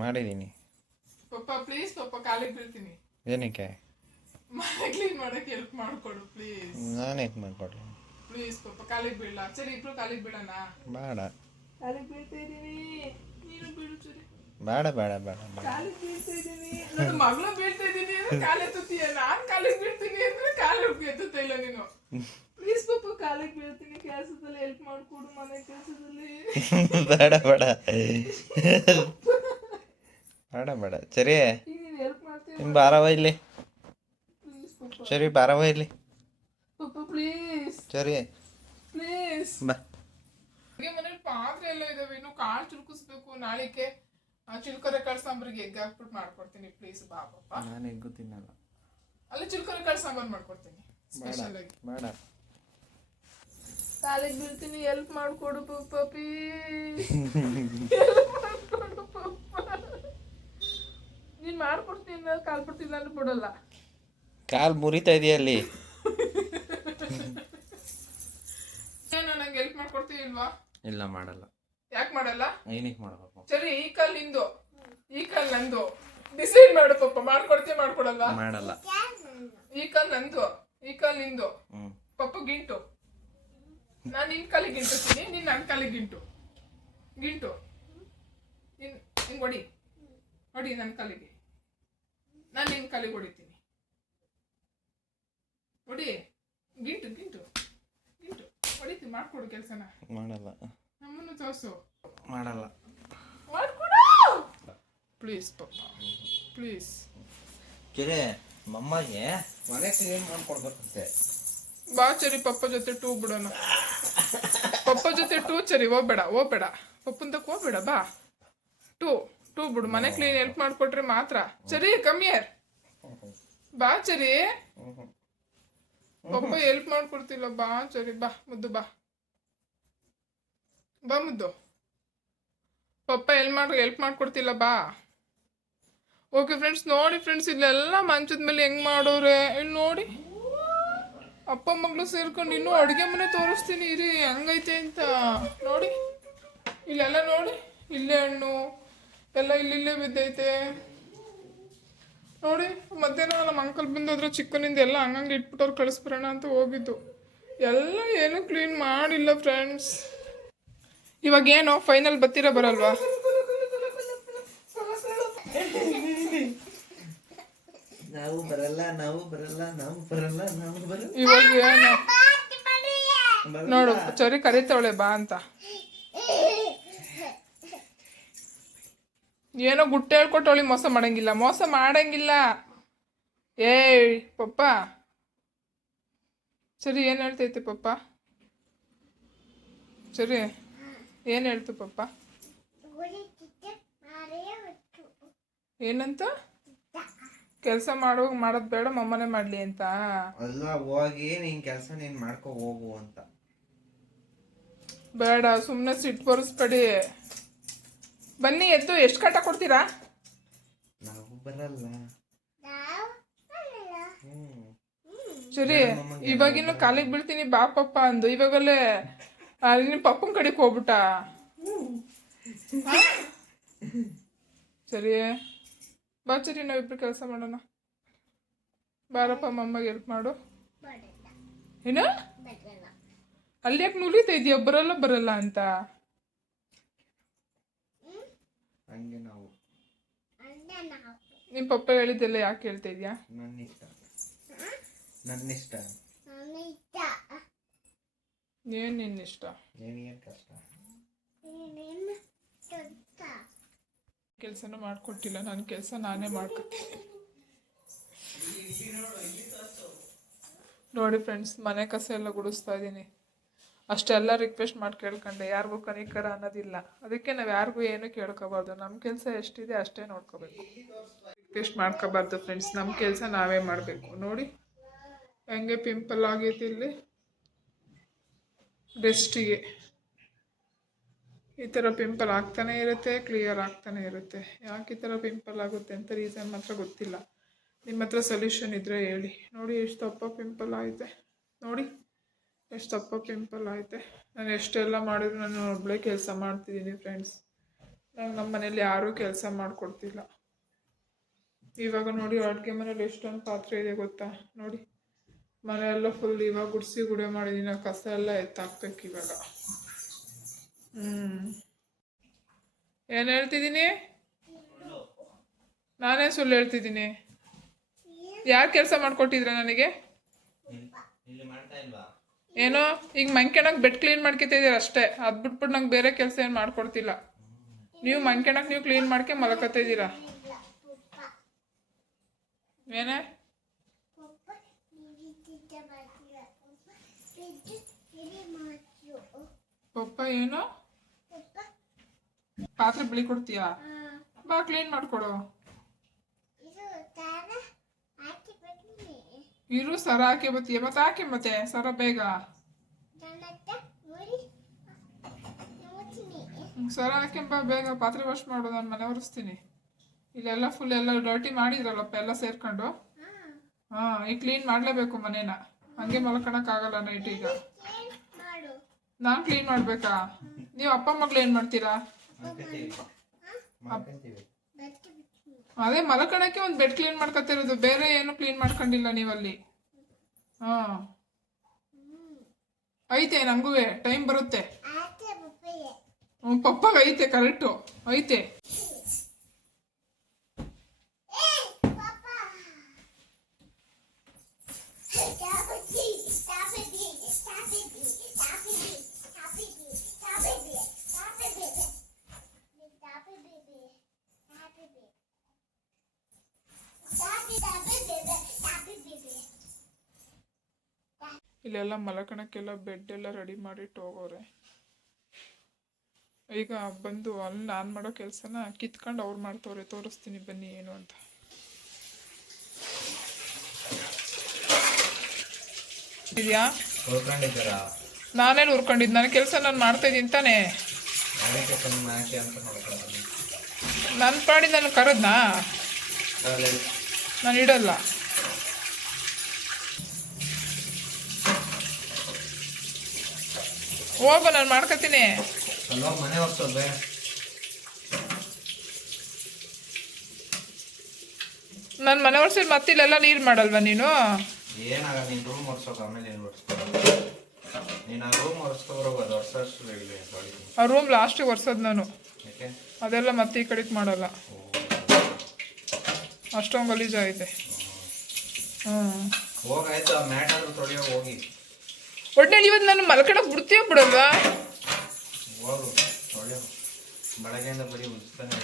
ಮಾಡಿದ್ದೀನಿ. ಪಪ್ಪ ಪ್ಲೀಸ್ ಪಪ್ಪ ಕಾಲಿಗೆ ಬೀಳ್ತೀನಿ. ಏನಕ್ಕೆ? ಮನೆ ಕ್ಲೀನ್ ಮಾಡಕ್ಕೆ ಹೆಲ್ಪ್ ಮಾಡ್ಕೊಡು ಪ್ಲೀಸ್. ನಾನು ಯಾಕೆ ಮಾಡ್ಕೊಡ್ಲಿ? ಪ್ಲೀಸ್ ಪಪ್ಪ ಕಾಲಿಗೆ ಬೀಳಲ್ಲ. ಸರಿ ಇಬ್ರು ಕಾಲಿಗೆ ಬೀಳೋಣ. ಬೇಡ. ಕಾಲಿಗೆ ಬೀಳ್ತಾ ಇದೀನಿ. ನೀನು ಬೀಳು ಸರಿ. ಬೇಡ ಬೇಡ ಬೇಡ ಬೇಡ. ಕಾಲಿಗೆ ಬೀಳ್ತಾ ಇದೀನಿ. ನನ್ನ ಮಗಳು ಬೀಳ್ತಾ ಇದೀನಿ ಅಂದ್ರೆ ಕಾಲು ಎತ್ತುತ್ತೀಯ. ನಾನು ಕಾಲಿಗೆ ಬೀಳ್ತೀನಿ ಅಂದ್ರೆ ಕಾಲು ಎತ್ತುತ್ತಾ ಇಲ್ಲ ನೀನು. ಪ್ಲೀಸ್ ಪಪ್ಪ ಕಾಲಿಗೆ ಬೀಳ್ತೀನಿ. ಕೆಲಸದಲ್ಲಿ ಹೆಲ್ಪ್ ಮಾಡ್ಕೊಡು ಮನೆ ಕೆಲಸದಲ್ಲಿ. ಬೇಡ ಬೇಡ ಬೇಡ ಬೇಡ. ಸರಿ ನೀನು ಹೆಲ್ಪ್ ಮಾಡ್ತೀಯ. ನೀನು ಬಾರವ ಇಲ್ಲಿ. ಪ್ಲೀಸ್ ಪಪ್ಪ. ಸರಿ ಬಾರವ ಇಲ್ಲಿ. ಪಪ್ಪ ಪ್ಲೀಸ್. ಸರಿ ಪ್ಲೀಸ್. ಬಾ. ಮನೇಲಿ ಪಾತ್ರೆ ಎಲ್ಲ ಇದಾವೆ. ಇನ್ನು ಕಾಳು ಚಿಲ್ಕಿಸ್ಬೇಕು. ನಾಳೆಗೆ ಚಿಲ್ಕರೆ ಕಾಳು ಸಾಂಬಾರಿಗೆ ಎಗ್ ಹಾಕ್ಬಿಟ್ಟು ಮಾಡ್ಕೊಡ್ತೀನಿ. ಪ್ಲೀಸ್ ಬಾ ಪಪ್ಪ. ನಾನು ಎಗ್ಗು ತಿನ್ನಲ್ಲ. ಅಲ್ಲಿ ಚಿಲ್ಕರೆ ಕಾಳು ಸಾಂಬಾರು ಮಾಡ್ಕೊಡ್ತೀನಿ ಸ್ಪೆಷಲ್ ಆಗಿ. ಬೇಡ. ಕಾಲಿಗೆ ಬೀಳ್ತೀನಿ. Help ಮಾಡ್ಕೊಡು papa please. ನೀನ್ ಮಾಡ್ಕೊಡ್ತೀನಿ. ಕಾಲ್ ಬಿಡ್ತಿಲ್ಲ ಅಂದ್ರೆ ಬಿಡಲ್ಲ. ಕಾಲು ಮುರಿತಾ ಇದೆಯಾ ಅಲ್ಲಿ? ನಾನು ನಂಗೆ ಹೆಲ್ಪ್ ಮಾಡ್ಕೊಡ್ತೀವಿ ಇಲ್ವಾ? ಇಲ್ಲ ಮಾಡಲ್ಲ. ಯಾಕೆ ಮಾಡಲ್ಲ? ಏನಕ್ಕೆ ಮಾಡ್ಬೇಕು? ಸರಿ ಈ ಕಾಲ್ ನಿಂದು ಈ ಕಾಲ್ ನಂದು ಡಿಸೈಡ್ ಮಾಡು ಪಪ್ಪ. ಮಾಡ್ಕೊಡ್ತೀವಿ ಮಾಡ್ಕೊಡಲ್ವಾ? ಮಾಡಲ್ಲ. ಈ ಕಾಲ್ ನಂದು ಈ ಕಾಲ್ ನಿಂದು. ಪಪ್ಪ ಗಿಂಟು. ನಾನು ನಿನ್ ಕಾಲಿಗೆ ಗಿಂಟುತ್ತೀನಿ. ನೀನ್ ನನ್ನ ಕಾಲಿಗೆ ಗಿಂಟು. ನೀನ್ ಹಿಂಗ್ ಹೊಡಿ ನನ್ನ ಕಾಲಿಗೆ. ನಾನು ನಿನ್ ಕಾಲಿಗೆ ಹೊಡಿತೀನಿ. ಹೊಡಿ. ಗಿಂಟು ಹೊಡಿತೀನಿ. ಮಾಡ್ಕೊಡು ಕೆಲಸನ. ಮಾಡಲ್ಲ. ನಮ್ಮನ್ನು ತೋರ್ಸು. ಮಾಡಲ್ಲ. ಮಾಡ್ಕೊಡು ಪ್ಲೀಸ್ ಪಪ್ಪ ಪ್ಲೀಸ್. ಕೆರೆ ಮಮ್ಮಗೆ ಮನೆ ಕ್ಲೀನ್ ಮಾಡ್ಕೊಡ್ಬೇಕಂತೆ. ಬಾ ಚರಿ ಪಪ್ಪ ಜೊತೆ ಟೂ ಬಿಡೋಣ. ಪಪ್ಪ ಜೊತೆ ಟೂ ಚರಿ. ಹೋಗ್ಬೇಡ ಪಪ್ಪಂತಕ್ಕೆ ಹೋಗ್ಬೇಡ. ಬಾ ಟೂ ಬಿಡು. ಮನೆ ಕ್ಲೀನ್ ಹೆಲ್ಪ್ ಮಾಡ್ಕೊಟ್ರೆ ಮಾತ್ರ. ಸರಿ ಕಮ್ಮಿಯರ್ ಬಾ ಚರಿ. ಪಪ್ಪ ಹೆಲ್ಪ್ ಮಾಡ್ಕೊಡ್ತಿಲ್ಲ. ಬಾ ಚರಿ. ಬಾ ಮುದ್ದು. ಬಾ ಮುದ್ದು. ಪಪ್ಪ ಹೆಲ್ಪ್ ಮಾಡ್ಕೊಡ್ತಿಲ್ಲ. ಬಾ. ಓಕೆ ಫ್ರೆಂಡ್ಸ್, ನೋಡಿ ಫ್ರೆಂಡ್ಸ್ ಇಲ್ಲೆಲ್ಲ ಮಂಚದ ಮೇಲೆ ಹೆಂಗ್ ಮಾಡೋರೆ. ಇಲ್ಲಿ ನೋಡಿ ಅಪ್ಪ ಮಗಳು ಸೇರ್ಕೊಂಡು ಇನ್ನೂ ಅಡುಗೆ ಮನೆ ತೋರಿಸ್ತೀನಿ ಇರಿ ಹೆಂಗೈತೆ ಅಂತ. ನೋಡಿ ಇಲ್ಲೆಲ್ಲ ನೋಡಿ. ಇಲ್ಲೇ ಹಣ್ಣು ಎಲ್ಲ ಇಲ್ಲೇ ಬಿದ್ದೈತೆ ನೋಡಿ. ಮಧ್ಯಾಹ್ನ ನಮ್ಮ ಅಂಕಲ್ ಬಂದೋದ್ರೆ ಚಿಕ್ಕನಿಂದ ಎಲ್ಲ ಹಂಗಂಗೆ ಇಟ್ಬಿಟ್ಟವ್ರು ಕಳಿಸ್ಬಿಡೋಣ ಅಂತ ಹೋಗಿದ್ದು. ಎಲ್ಲ ಏನೂ ಕ್ಲೀನ್ ಮಾಡಿಲ್ಲ ಫ್ರೆಂಡ್ಸ್. ಇವಾಗ ಏನು ಫೈನಲ್ ಬರಲ್ವಾ? ನಾವು ಬರಲ್ಲ. ಇವಾಗ ಏನು ನೋಡು ಚರಿ ಕರಿತಾವಳೆ ಬಾ ಅಂತ. ಏನೋ ಗುಟ್ಟೆ ಹೇಳ್ಕೊಟ್ಟವಳಿ. ಮೋಸ ಮಾಡಂಗಿಲ್ಲ. ಏಯ್ ಪಪ್ಪ. ಸರಿ ಏನು ಹೇಳ್ತೈತೆ ಪಪ್ಪ? ಸರಿ ಏನು ಹೇಳ್ತು ಪಪ್ಪ? ಏನಂತ? ಕೆಲಸ ಮಾಡೋದು ಬೇಡ ಮಮ್ಮನೇ ಮಾಡ್ಲಿ ಅಂತ. ಅಲ್ಲ ಹೋಗಿ ನೀನ್ ಕೆಲಸ ನೀನ್ ಮಾಡ್ಕೊ ಹೋಗು ಅಂತ. ಬೇಡ ಸುಮ್ಮನೆ ಸಿಟ್ಟು ಬರಿಸ್ಬೇಡಿ. ಬನ್ನಿ ಎದ್ದು. ಎಷ್ಟು ಕಾಟ ಕೊಡ್ತೀರಾ? ನಾವು ಬರಲ್ಲ. ಸರಿ ಇವಾಗಿನ್ನು ಕಾಲಿಗೆ ಬೀಳ್ತೀನಿ ಬಾ ಪಪ್ಪ ಅಂದು. ಇವಾಗಲೇ ನಿನ್ನ ಪಪ್ಪನ ಕಡೆಗೆ ಹೋಗ್ಬಿಟ್ಟ. ಸರಿ ಬಾ ಸರಿ ನಾವಿಬ್ರು ಕೆಲಸ ಮಾಡೋಣ. ಬಾರಪ್ಪ ಮಮ್ಮಗೆ ಹೆಲ್ಪ್ ಮಾಡು. ಏನು ಅಲ್ಲಿ ಯಾಕೆ ನುಲಿತಾ ಇದೆಯಾ? ಬರಲ್ಲ ಅಂತ. ನಿಮ್ಮ ಪಪ್ಪ ಹೇಳಿದ್ದೆಲ್ಲ ಯಾಕೆ ಹೇಳ್ತಾ ಇದೆಯಾ? ನನ್ನಿಷ್ಟ. ಏನ್ ನಿನ್ನಿಷ್ಟ? ಕೆಲಸನೂ ಮಾಡ್ಕೊಟ್ಟಿಲ್ಲ. ನನ್ನ ಕೆಲಸ ನಾನೇ ಮಾಡ್ಕೊತೀನಿ. ನೋಡಿ ಫ್ರೆಂಡ್ಸ್ ಮನೆ ಕಸ ಎಲ್ಲ ಗುಡಿಸ್ತಾ ಇದ್ದೀನಿ. ಅಷ್ಟೆಲ್ಲ ರಿಕ್ವೆಸ್ಟ್ ಮಾಡಿ ಕೇಳ್ಕೊಂಡೆ. ಯಾರಿಗೂ ಕನಿಕರ ಅನ್ನೋದಿಲ್ಲ. ಅದಕ್ಕೆ ನಾವು ಯಾರಿಗೂ ಏನೂ ಕೇಳ್ಕೊಬಾರ್ದು. ನಮ್ಮ ಕೆಲಸ ಎಷ್ಟಿದೆ ಅಷ್ಟೇ ನೋಡ್ಕೋಬೇಕು. ರಿಕ್ವೆಸ್ಟ್ ಮಾಡ್ಕೋಬಾರ್ದು ಫ್ರೆಂಡ್ಸ್. ನಮ್ಮ ಕೆಲಸ ನಾವೇ ಮಾಡಬೇಕು. ನೋಡಿ ಹೆಂಗೆ ಪಿಂಪಲ್ ಆಗೈತಿ ಇಲ್ಲಿ ಬ್ರೆಸ್ಟಿಗೆ. ಈ ಥರ ಪಿಂಪಲ್ ಆಗ್ತಾನೆ ಇರುತ್ತೆ, ಕ್ಲಿಯರ್ ಆಗ್ತಾನೆ ಇರುತ್ತೆ. ಯಾಕೆ ಈ ಥರ ಪಿಂಪಲ್ ಆಗುತ್ತೆ ಅಂತ ರೀಸನ್ ಮಾತ್ರ ಗೊತ್ತಿಲ್ಲ. ನಿಮ್ಮ ಹತ್ರ ಸೊಲ್ಯೂಷನ್ ಇದ್ದರೆ ಹೇಳಿ. ನೋಡಿ ಎಷ್ಟು ದಪ್ಪ ಪಿಂಪಲ್ ಆಯಿತೆ. ನೋಡಿ ಎಷ್ಟು ದಪ್ಪ ಪಿಂಪಲ್ ಆಯಿತೆ. ನಾನು ಎಷ್ಟೆಲ್ಲ ಮಾಡಿದ್ರು ನಾನು ಒಬ್ಬಳೇ ಕೆಲಸ ಮಾಡ್ತಿದ್ದೀನಿ ಫ್ರೆಂಡ್ಸ್. ನಂಗೆ ನಮ್ಮ ಮನೇಲಿ ಯಾರೂ ಕೆಲಸ ಮಾಡಿಕೊಡ್ತಿಲ್ಲ. ಇವಾಗ ನೋಡಿ ಅಡುಗೆ ಮನೇಲಿ ಎಷ್ಟೊಂದು ಪಾತ್ರೆ ಇದೆ ಗೊತ್ತಾ ನೋಡಿ. ಮನೆಯೆಲ್ಲ ಫುಲ್ ಇವಾಗ ಗುಡಿಸಿ ಗುಡೆ ಮಾಡಿದ್ದೀನಿ, ಕಸ ಎಲ್ಲ ಎತ್ತಾಕ್ಬೇಕು ಇವಾಗ. ಏನು ಹೇಳ್ತಿದ್ದೀನಿ? ನಾನೇ ಸುಳ್ಳು ಹೇಳ್ತಿದ್ದೀನಿ? ಯಾರು ಕೆಲಸ ಮಾಡಿಕೊಟ್ಟಿದ್ರ ನನಗೆ? ಏನೋ ಈಗ ಮಂಕೆಣಕ್ಕೆ ಬೆಡ್ ಕ್ಲೀನ್ ಮಾಡ್ಕೊತಾ ಇದ್ದೀರ ಅಷ್ಟೇ, ಅದು ಬಿಟ್ಬಿಟ್ಟು ನಂಗೆ ಬೇರೆ ಕೆಲಸ ಏನು ಮಾಡ್ಕೊಡ್ತಿಲ್ಲ. ನೀವು ಮಂಕೆಣಕ್ಕೆ ನೀವು ಕ್ಲೀನ್ ಮಾಡ್ಕೆ ಮಲಕತ್ತಾ ಇದ್ದೀರಾ. ಏನೇ ಪಪ್ಪ ಏನು ಪಾತ್ರೆ ಬಿಳಿ ಕೊಡ್ತೀಯಾ? ಬಾ ಕ್ಲೀನ್ ಮಾಡ್ಕೊಡು. ಇರು ಸರ ಹಾಕಿ ಬತ್ತೀಯ, ಮತ್ತೆ ಹಾಕಿ ಮತ್ತೆ ಸರ ಬೇಗ. ಸರ ಹಾಕ್ಯಂಬ ಬೇಗ, ಪಾತ್ರೆ ವಾಶ್ ಮಾಡು, ನಾನು ಮನೆ ಒರೆಸ್ತೀನಿ. ಇಲ್ಲೆಲ್ಲ ಫುಲ್ ಎಲ್ಲ ಡರ್ಟಿ ಮಾಡಿದ್ರಲ್ಲಪ್ಪ ಎಲ್ಲ ಸೇರ್ಕೊಂಡು. ಈಗ ಕ್ಲೀನ್ ಮಾಡಲೇಬೇಕು ಮನೇನ, ಹಂಗೆ ಮಲ್ಕೊಳಕ್ಕಾಗಲ್ಲ ನೈಟ್. ಈಗ ನಾನು ಕ್ಲೀನ್ ಮಾಡ್ಬೇಕಾ? ನೀವು ಅಪ್ಪ ಮಗಳು ಏನು ಮಾಡ್ತೀರಾ? ಅದೇ ಮಲ್ಕೊಳಕ್ಕೆ ಒಂದು ಬೆಡ್ ಕ್ಲೀನ್ ಮಾಡ್ಕೊತಿರೋದು, ಬೇರೆ ಏನು ಕ್ಲೀನ್ ಮಾಡ್ಕೊಂಡಿಲ್ಲ ನೀವಲ್ಲಿ. ಐತೆ ನಂಗೂ ಟೈಮ್ ಬರುತ್ತೆ. ಪಪ್ಪಾಗ ಐತೆ, ಕರೆಕ್ಟು ಐತೆ. ಇಲ್ಲೆಲ್ಲ ಮಲಕಣಕ್ಕೆಲ್ಲ ಬೆಡ್ ಎಲ್ಲ ರೆಡಿ ಮಾಡಿಟ್ಟು ಹೋಗೋರೆ. ಈಗ ಬಂದು ಅಲ್ಲಿ ನಾನು ಮಾಡೋ ಕೆಲಸನ ಕಿತ್ಕೊಂಡು ಅವ್ರು ಮಾಡ್ತವ್ರೆ. ತೋರಿಸ್ತೀನಿ ಬನ್ನಿ ಏನು ಅಂತ. ಇದೆಯಾ? ನಾನೇನು ಉರ್ಕೊಂಡಿದ್ದು? ನನ್ನ ಕೆಲಸ ನಾನು ಮಾಡ್ತಾ ಇದ್ದೀನಿ ತಾನೇ. ನನ್ನ ಪಾಡಿ ನಾನು ಕರೆದ್ನಾ? ನಾನು ಇಡಲ್ಲ. ಹೋಗು, ನಾನು ಮಾಡ್ಕೊತೀನಿ. ನಾನು ಮನೆ ಒರ್ಸಿದ್ ಮತ್ತಿಲ್ಲೆಲ್ಲ ನೀರು ಮಾಡಲ್ವಾ ನೀನು? ಏನಾಗಲ್ಲ, ನೀನು ರೂಮ್ ಒರ್ಸೋಕೆ ಆಮೇಲೆ ಏನು ಒರ್ಸ್ಕೊಳಲ್ಲ. ನೀನು ಆ ರೂಮ್ ಒರ್ಸ್ಕೊಬರೋದು ವರ್ಷ ಹೇಳಿ. ಆ ರೂಮ್ ಲಾಸ್ಟಿಗೆ ಒರ್ಸೋದು ನಾನು. ಅದೆಲ್ಲ ಮತ್ತೆ ಈ ಕಡೆಗೆ ಮಾಡಲ್ಲ, ಅಷ್ಟೊಂದು ಗಲೀಜಾಗೈತೆ. ಹೋಗಾಯ್ತು, ಆ ಮ್ಯಾಟ್ ಆದ್ರೂ ತೊಳೆಯೋ ಹೋಗಿ. ಒಟ್ಟಿನಲ್ಲಿ ಇವತ್ತು ನಾನು ಮಲ್ಕಡಕ್ಕೆ ಬಿಡ್ತೀಯ ಬಿಡಲ್ವಾ? ಹೋಗು ತೊಳೆಯೋ, ಬೆಳಗ್ಗೆಯಿಂದ ಬರೀ ಉಳಿಸ್ತಾನೆ.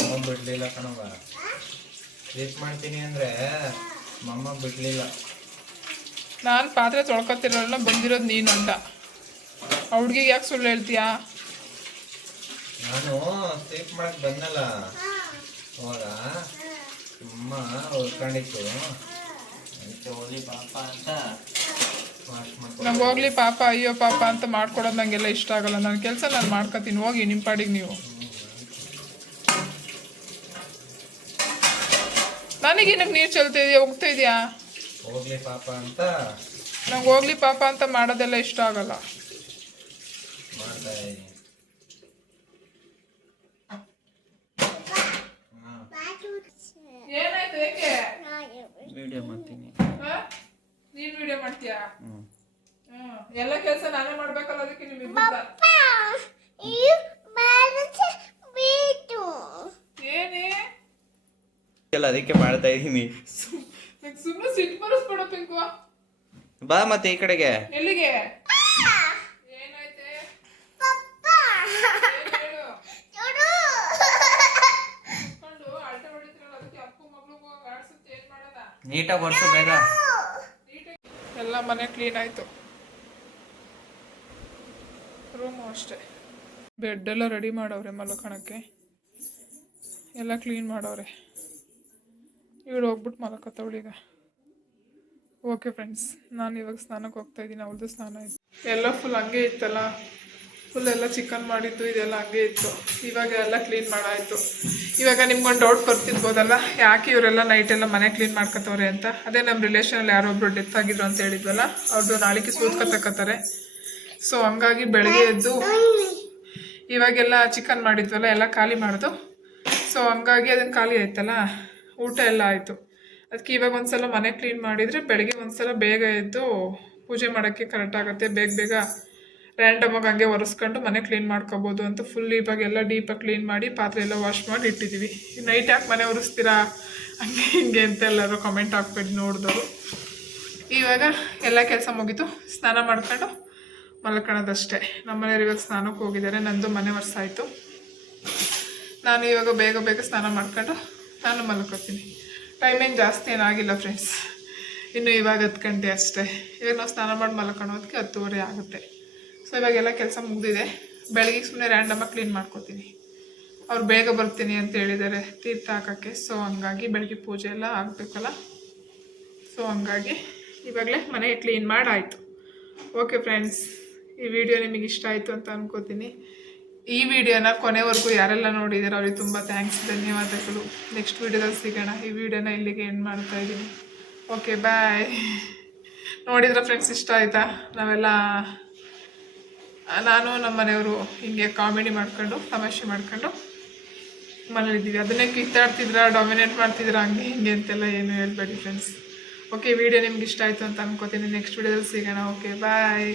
ಮಮ್ಮ ಬಿಡ್ಲಿಲ್ಲ ಕಣವ, ಸ್ವೀಟ್ ಮಾಡ್ತೀನಿ ಅಂದ್ರೆ ಮಮ್ಮ ಬಿಡ್ಲಿಲ್ಲ. ನಾನು ಪಾತ್ರೆ ತೊಳ್ಕೊತಿರೋಲ್ಲ, ಬಂದಿರೋದು ನೀನು ಅಂತ. ಆ ಹುಡ್ಗಿಗೆ ಯಾಕೆ ಸುಳ್ಳು ಹೇಳ್ತೀಯಾ? ನಾನು ಸ್ವೀಟ್ ಮಾಡಕ್ ಬಂದಲ್ಲ ಅವಾಗ ಅಮ್ಮ ಉಳ್ಕೊಂಡಿತ್ತು, ಅದಕ್ಕೆ ಹೋಗ್ಲಿ ಪಾಪ ಅಂತ ವಾಶ್ ಮಾಡ್ಕೊಂಡು. ನಂಗೆ ಹೋಗ್ಲಿ ಪಾಪ ಅಯ್ಯೋ ಪಾಪ ಅಂತ ಮಾಡ್ಕೊಡೋದು ನಂಗೆಲ್ಲ ಇಷ್ಟ ಆಗಲ್ಲ. ನನ್ನ ಕೆಲಸ ನಾನು ಮಾಡ್ಕೊತೀನಿ, ಹೋಗಿ ನಿಮ್ಮ ಪಾಡಿಗೆ ನೀವು. ನನಗೇನಕ್ಕೆ ನೀರು ಚೆಲ್ತಾ ಇದೆಯಾ, ಹೋಗ್ತಾ ಇದೆಯಾ? ಹೋಗ್ಲಿ ಪಾಪ ಅಂತ. ನಂಗೆ ಹೋಗ್ಲಿ ಪಾಪ ಅಂತ ಮಾಡೋದೆಲ್ಲ ಇಷ್ಟ ಆಗಲ್ಲ. ಮಾಡ್ತಾ ಇದ್ದೀನಿ. ಏನಾಯ್ತು? ಏಕೆ ವಿಡಿಯೋ ಮಾಡ್ತೀನಿ. ನೀನು ವಿಡಿಯೋ ಮಾಡ್ತೀಯಾ? ಎಲ್ಲ ಕೆಲಸ ನಾನೇ ಮಾಡ್ಬೇಕಲ್ಲ, ಅದಕ್ಕೆ ನಿಮಗೆ ಏನೇ ಎಲ್ಲ ಅದಕ್ಕೆ ಮಾಡ್ತಾ ಇದ್ದೀನಿ. ಸುಮ್ಮನೆ ಸಿಟ್ಟು ಬರಿಸ್ಬೇಡ ಪಿಂಕು. ಬಾ ಮತ್ತೆ ಈ ಕಡೆಗೆ. ಎಲ್ಲಿಗೆ? ಏನಾಯ್ತೆ? ನೀಟಾಗಿ ಒರ್ಸು ಬೇಗ. ಎಲ್ಲ ಮನೆ ಕ್ಲೀನ್ ಆಯ್ತು, ರೂಮು ಅಷ್ಟೇ. ಬೆಡ್ ಎಲ್ಲ ರೆಡಿ ಮಾಡವ್ರೆ ಮಲ್ಕೊಳಕ್ಕೆ, ಎಲ್ಲ ಕ್ಲೀನ್ ಮಾಡವ್ರೆ. ಇವಳು ಹೋಗ್ಬಿಟ್ಟು ಮಲ್ಕೊತವಳೀಗ. ಓಕೆ ಫ್ರೆಂಡ್ಸ್, ನಾನು ಇವಾಗ ಸ್ನಾನಕ್ಕೆ ಹೋಗ್ತಾ ಇದ್ದೀನಿ. ಅವ್ರದ್ದು ಸ್ನಾನ ಇತ್ತು, ಎಲ್ಲ ಫುಲ್ ಹಂಗೆ ಇತ್ತಲ್ಲ, ಫುಲ್ ಎಲ್ಲ ಚಿಕನ್ ಮಾಡಿದ್ದು ಇದೆಲ್ಲ ಹಂಗೆ ಇತ್ತು. ಇವಾಗ ಎಲ್ಲ ಕ್ಲೀನ್ ಮಾಡಾಯಿತು. ಇವಾಗ ನಿಮ್ಗೊಂದು ಡೌಟ್ ಬರ್ತಿರ್ಬೋದಲ್ಲ, ಯಾಕೆ ಇವರೆಲ್ಲ ನೈಟೆಲ್ಲ ಮನೆ ಕ್ಲೀನ್ ಮಾಡ್ಕೊತವ್ರೆ ಅಂತ. ಅದೇ ನಮ್ಮ ರಿಲೇಷನಲ್ಲಿ ಯಾರೊಬ್ರು ಡೆತ್ ಆಗಿದ್ರು ಅಂತ ಹೇಳಿದ್ವಲ್ಲ, ಅವ್ರದ್ದು ನಾಳೆಗೆ ಸೂತ್ಕೊತಕ್ಕತ್ತಾರೆ. ಸೊ ಹಂಗಾಗಿ ಬೆಳಗ್ಗೆ ಎದ್ದು ಇವಾಗೆಲ್ಲ ಚಿಕನ್ ಮಾಡಿದ್ವಲ್ಲ ಎಲ್ಲ ಖಾಲಿ ಮಾಡೋದು. ಸೊ ಹಂಗಾಗಿ ಅದನ್ನು ಖಾಲಿ ಆಯ್ತಲ್ಲ, ಊಟ ಎಲ್ಲ ಆಯಿತು. ಅದಕ್ಕೆ ಇವಾಗ ಒಂದ್ಸಲ ಮನೆ ಕ್ಲೀನ್ ಮಾಡಿದರೆ ಬೆಳಗ್ಗೆ ಒಂದ್ಸಲ ಬೇಗ ಎದ್ದು ಪೂಜೆ ಮಾಡೋಕ್ಕೆ ಕರೆಕ್ಟ್ ಆಗುತ್ತೆ. ಬೇಗ ಬೇಗ ರ್ಯಾಂಡಮಾಗಿ ಹಂಗೆ ಒರೆಸ್ಕೊಂಡು ಮನೆ ಕ್ಲೀನ್ ಮಾಡ್ಕೋಬೋದು ಅಂತ ಫುಲ್ ಇವಾಗೆಲ್ಲ ಡೀಪಾಗಿ ಕ್ಲೀನ್ ಮಾಡಿ ಪಾತ್ರೆ ಎಲ್ಲ ವಾಶ್ ಮಾಡಿ ಇಟ್ಟಿದ್ದೀವಿ. ನೈಟ್ ಯಾಕೆ ಮನೆ ಒರೆಸ್ತೀರಾ ಹಂಗೆ ಹಿಂಗೆ ಅಂತ ಎಲ್ಲರೂ ಕಮೆಂಟ್ ಹಾಕ್ಬೇಡಿ ನೋಡಿದವರು. ಇವಾಗ ಎಲ್ಲ ಕೆಲಸ ಮುಗೀತು, ಸ್ನಾನ ಮಾಡ್ಕೊಂಡು ಮಲ್ಕೊಳ್ಳೋದಷ್ಟೇ. ನಮ್ಮನೆಯವ್ರು ಇವಾಗ ಸ್ನಾನಕ್ಕೆ ಹೋಗಿದ್ದಾರೆ, ನಂದು ಮನೆ ಒರೆಸಾಯಿತು. ನಾನು ಇವಾಗ ಬೇಗ ಬೇಗ ಸ್ನಾನ ಮಾಡ್ಕೊಂಡು ನಾನು ಮಲ್ಕೋತೀನಿ. ಟೈಮೇನು ಜಾಸ್ತಿ ಏನಾಗಿಲ್ಲ ಫ್ರೆಂಡ್ಸ್, ಇನ್ನು ಇವಾಗ 10 ಗಂಟೆ ಅಷ್ಟೇ. ಇವಾಗ ನಾವು ಸ್ನಾನ ಮಾಡಿ ಮಲ್ಕೊಳ್ಳೋದಕ್ಕೆ 10:30 ಆಗುತ್ತೆ. ಸೊ ಇವಾಗೆಲ್ಲ ಕೆಲಸ ಮುಗಿದಿದೆ. ಬೆಳಗ್ಗೆ ಸುಮ್ಮನೆ ರ್ಯಾಂಡಮಾಗಿ ಕ್ಲೀನ್ ಮಾಡ್ಕೋತೀನಿ. ಅವ್ರು ಬೇಗ ಬರ್ತೀನಿ ಅಂತ ಹೇಳಿದ್ದಾರೆ ತೀರ್ಥ ಹಾಕೋಕ್ಕೆ. ಸೊ ಹಂಗಾಗಿ ಬೆಳಗ್ಗೆ ಪೂಜೆ ಎಲ್ಲ ಆಗಬೇಕಲ್ಲ. ಸೊ ಹಂಗಾಗಿ ಇವಾಗಲೇ ಮನೆ ಕ್ಲೀನ್ ಮಾಡಾಯಿತು. ಓಕೆ ಫ್ರೆಂಡ್ಸ್, ಈ ವಿಡಿಯೋ ನಿಮಗೆ ಇಷ್ಟ ಆಯಿತು ಅಂತ ಅನ್ಕೋತೀನಿ. ಈ ವಿಡಿಯೋನ ಕೊನೆವರೆಗೂ ಯಾರೆಲ್ಲ ನೋಡಿದ್ದಾರೆ ಅವ್ರಿಗೆ ತುಂಬ ಥ್ಯಾಂಕ್ಸ್, ಧನ್ಯವಾದಗಳು. ನೆಕ್ಸ್ಟ್ ವಿಡಿಯೋದಲ್ಲಿ ಸಿಗೋಣ. ಈ ವಿಡಿಯೋನ ಇಲ್ಲಿಗೆ ಎಂಡ್ ಮಾಡ್ತಾ ಇದ್ದೀನಿ. Okay bye. ನೋಡಿದ್ರೆ ಫ್ರೆಂಡ್ಸ್ ಇಷ್ಟ ಆಯಿತಾ? ನಾನು ನಮ್ಮ ಮನೆಯವರು ಹಿಂಗೆ ಕಾಮಿಡಿ ಮಾಡ್ಕೊಂಡು ತಮಾಷೆ ಮಾಡ್ಕೊಂಡು ಮನೇಲಿದ್ದೀವಿ. ಅದನ್ನೇ ಕಿತ್ತಾಡ್ತಿದ್ರ, ಡಾಮಿನೇಟ್ ಮಾಡ್ತಿದ್ರ, ಹಂಗೆ ಹಿಂಗೆ ಅಂತೆಲ್ಲ ಏನು ಹೇಳ್ಬೇಡಿ ಫ್ರೆಂಡ್ಸ್. ಓಕೆ, ವಿಡಿಯೋ ನಿಮ್ಗೆ ಇಷ್ಟ ಆಯಿತು ಅಂತ ಅನ್ಕೋತೀನಿ. ನೆಕ್ಸ್ಟ್ ವಿಡಿಯೋದಲ್ಲಿ ಸಿಗೋಣ. ಓಕೆ ಬಾಯ್.